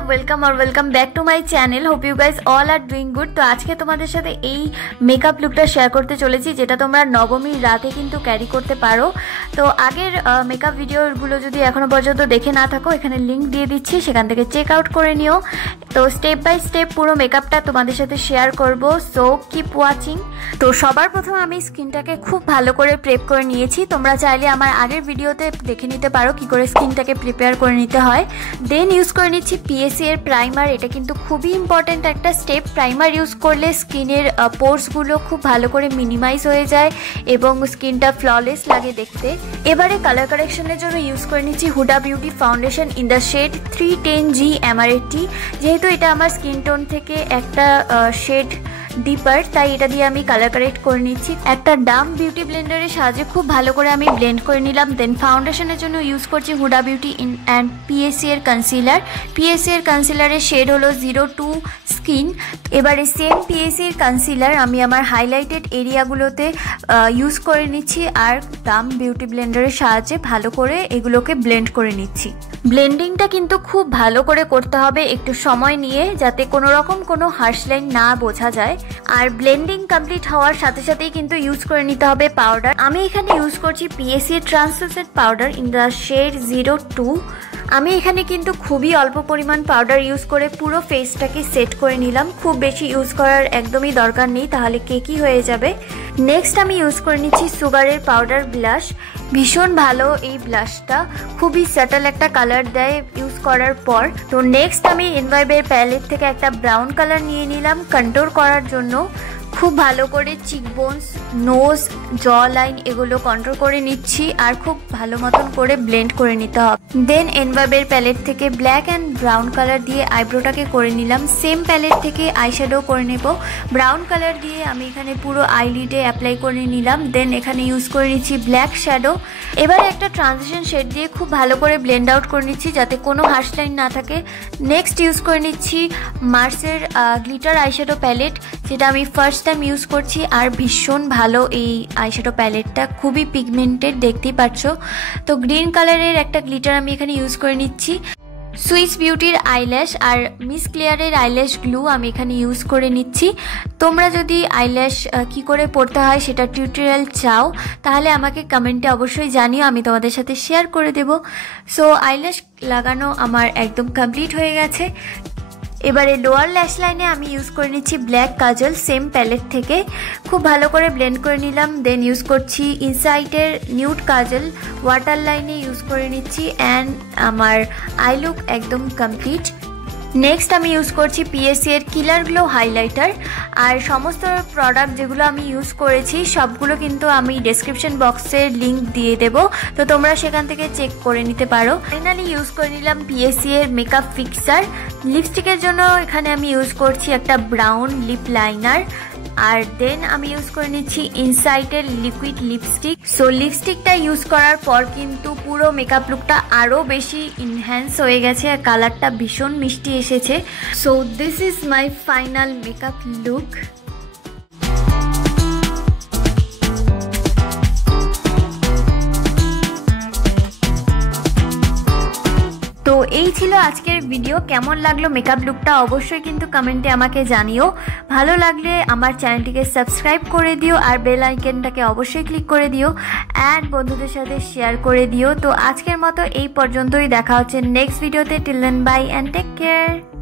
বন্ধুরা welcome back to my channel. Hope you guys all are doing good. তো আজকে তোমাদের সাথে এই মেকআপ লুকটা শেয়ার করতে চলেছি, যেটা তোমরা নবমীর রাতে কিন্তু ক্যারি করতে পারো। তো আগের মেকআপ ভিডিওগুলো যদি এখনো পর্যন্ত দেখে না থাকো, এখানে লিঙ্ক দিয়ে দিচ্ছি, সেখান থেকে চেক আউট করে নিও। তো স্টেপ বাই স্টেপ পুরো মেকআপটা তোমাদের সাথে শেয়ার করব, সো কিপ ওয়াচিং। তো সবার প্রথমে আমি স্কিনটাকে খুব ভালো করে প্রেপ করে নিয়েছি। তোমরা চাইলে আমার আগের ভিডিওতে দেখে নিতে পারো কি করে স্কিনটাকে প্রিপেয়ার করে নিতে হয়। দেন ইউজ করে নিচ্ছি পিএসসি এর প্রাইমার। এটা কিন্তু খুবই ইম্পর্ট্যান্ট একটা স্টেপ। প্রাইমার ইউজ করলে স্কিনের পোর্সগুলো খুব ভালো করে মিনিমাইজ হয়ে যায় এবং স্কিনটা ফ্ললেস লাগে দেখতে। এবারে কালার কারেকশনের জন্য ইউজ করে নিচ্ছি Huda beauty foundation in the shade 310G MR80। যেহেতু এটা আমার স্কিন টোন থেকে একটা শেড ডিপার, তাই এটা দিয়ে আমি কালার কারেক্ট করে নিচ্ছি। একটা ডাম বিউটি ব্লেন্ডারের সাহায্যে খুব ভালো করে আমি ব্লেন্ড করে নিলাম। দেন ফাউন্ডেশনের জন্য ইউজ করছি হুডা বিউটি অ্যান্ড পিএসসি এর কনসিলার। পিএসসি এর কনসিলারের শেড হলো 02 স্কিন। এবারে সেম পিএসসি এর কনসিলার আমি আমার হাইলাইটেড এরিয়াগুলোতে ইউজ করে নিচ্ছি আর ডাম বিউটি ব্লেন্ডারের সাহায্যে ভালো করে এগুলোকে ব্লেন্ড করে নিচ্ছি। ব্লেন্ডিংটা কিন্তু খুব ভালো করে করতে হবে, একটু সময় নিয়ে, যাতে কোনো রকম কোনো হার্শ লাইন না বোঝা যায়। আর ব্লেন্ডিং কমপ্লিট হওয়ার সাথে সাথেই কিন্তু ইউজ করে নিতে হবে পাউডার। আমি এখানে ইউজ করছি পিএসসি এর translucent powder in the shade 02। আমি এখানে কিন্তু খুবই অল্প পরিমাণ পাউডার ইউজ করে পুরো ফেসটাকে সেট করে নিলাম। খুব বেশি ইউজ করার একদমই দরকার নেই, তাহলে কেকি হয়ে যাবে। নেক্সট আমি ইউজ করে নিচ্ছি সুগারের পাউডার ব্লাশ। ভীষণ ভালো এই ব্লাশটা, খুবই স্যাটেল একটা কালার দেয় ইউজ করার পর। তো নেক্সট আমি ইনভাইবের প্যালেট থেকে একটা ব্রাউন কালার নিয়ে নিলাম কন্ট্রোল করার জন্য। খুব ভালো করে চিকবোনস, নোজ, জ লাইন এগুলো কন্ট্রোল করে নিচ্ছি আর খুব ভালো মতন করে ব্লেন্ড করে নিতে হবে। দেন এনভাবের প্যালেট থেকে ব্ল্যাক অ্যান্ড ব্রাউন কালার দিয়ে আইব্রোটাকে করে নিলাম। সেম প্যালেট থেকে আইশ্যাডো করে নেব। ব্রাউন কালার দিয়ে আমি এখানে পুরো আইলিডে অ্যাপ্লাই করে নিলাম। দেন এখানে ইউজ করে নিচ্ছি ব্ল্যাক শ্যাডো। এবারে একটা ট্রানজিশন শেড দিয়ে খুব ভালো করে ব্লেন্ড আউট করে নিচ্ছি যাতে কোনো হার্শ লাইন না থাকে। নেক্সট ইউজ করে নিচ্ছি মার্সের গ্লিটার আইশ্যাডো প্যালেট, যেটা আমি ফার্স্ট টাইম ইউজ করছি আর ভীষণ ভালো এই আইশ্যাডো প্যালেটটা, খুবই পিগমেন্টেড দেখতেই পাচ্ছ। তো গ্রিন কালারের একটা গ্লিটার আমি এখানে ইউজ করে নিচ্ছি। সুইস বিউটির আইল্যাশ আর মিস ক্লিয়ারের আইল্যাশ গ্লু আমি এখানে ইউজ করে নিচ্ছি। তোমরা যদি আইল্যাশ কি করে পড়তে হয় সেটা টিউটোরিয়াল চাও, তাহলে আমাকে কমেন্টে অবশ্যই জানিও, আমি তোমাদের সাথে শেয়ার করে দেব। সো আইল্যাশ লাগানো আমার একদম কমপ্লিট হয়ে গেছে। এবারে লোয়ার ল্যাশ লাইনে আমি ইউজ করে নিচ্ছি ব্ল্যাক কাজল সেম প্যালেট থেকে। খুব ভালো করে ব্লেন্ড করে নিলাম। দেন ইউজ করছি ইনসাইটের নিউড কাজল ওয়াটার লাইনে ইউজ করে নিচ্ছি অ্যান্ড আমার আই লুক একদম কমপ্লিট। নেক্সট আমি ইউজ করছি পিএসসি এর কিলার গ্লো হাইলাইটার। আর সমস্ত প্রোডাক্ট যেগুলো আমি ইউজ করেছি সবগুলো কিন্তু আমি ডেসক্রিপশন বক্সের লিঙ্ক দিয়ে দেবো, তো তোমরা সেখান থেকে চেক করে নিতে পারো। ফাইনালি ইউজ করে নিলাম পিএসসি এর মেকআপ ফিক্সার। লিপস্টিকের জন্য এখানে আমি ইউজ করছি একটা ব্রাউন লিপ লাইনার। আর দেন আমি ইউজ করে নিচ্ছি ইনসাইটের লিকুইড লিপস্টিক। সো লিপস্টিকটা ইউজ করার পর কিন্তু পুরো মেকআপ লুকটা আরও বেশি ইনহ্যান্স হয়ে গেছে আর কালারটা ভীষণ মিষ্টি এসেছে। So this is my final makeup look. তো এই ছিল আজকের ভিডিও। কেমন লাগলো মেকআপ লুকটা অবশ্যই কিন্তু কমেন্টে আমাকে জানিও। ভালো লাগলে আমার চ্যানেলটিকে সাবস্ক্রাইব করে দিও আর বেল আইকনটাকে অবশ্যই ক্লিক করে দিও অ্যান্ড বন্ধুদের সাথে শেয়ার করে দিও। তো আজকের মতো এই পর্যন্তই, দেখা হচ্ছে নেক্সট ভিডিওতে। Till then bye and take care.